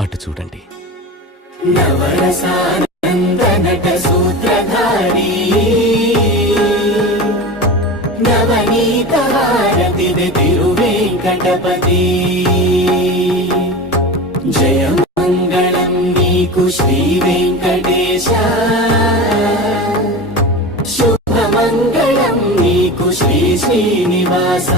అటు చూడండి. నవరసానందనట సూత్రధారీ నవనీత హారతిది తిరువేంకటపతి. జయమంగళం నీకు శ్రీ వెంకటేశ, శుభమంగళం నీకు శ్రీ శ్రీనివాస.